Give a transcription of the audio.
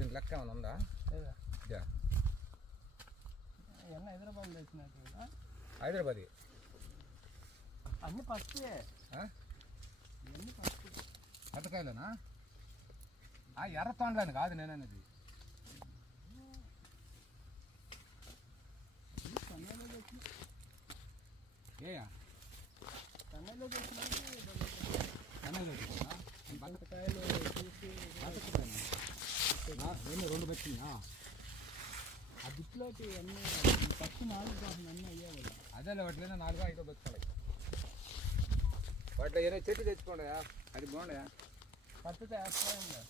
దీనికి లెక్క ఏమైనా ఉందా? లేదా ఇవన్నీ హైదరాబాద్లో వచ్చినట్టు కదా. హైదరాబాద్ అన్నీ ఫస్ట్ ఇవన్నీ ఫస్ట్ పెద్దకాయలోనా? ఎర్ర తోండలేను కాదు నేను అనేది. చెన్నైలో వచ్చిన ఏయా చెన్నైలో వచ్చినా చెన్నైలో వచ్చిందా? బట్టకాయలు చూసి రెండు పెట్టినా ఆ బిట్లోకి అన్నీ ఫస్ట్ 4 కోసం అన్నీ అయ్యాయి కదా. అదేలే వాటిలో 4-5 బతుకాలి. వాటిలో ఏదో చెట్టు తెచ్చుకోండి, అది బాగుండయా? పత్తితో వేస్తాయండి.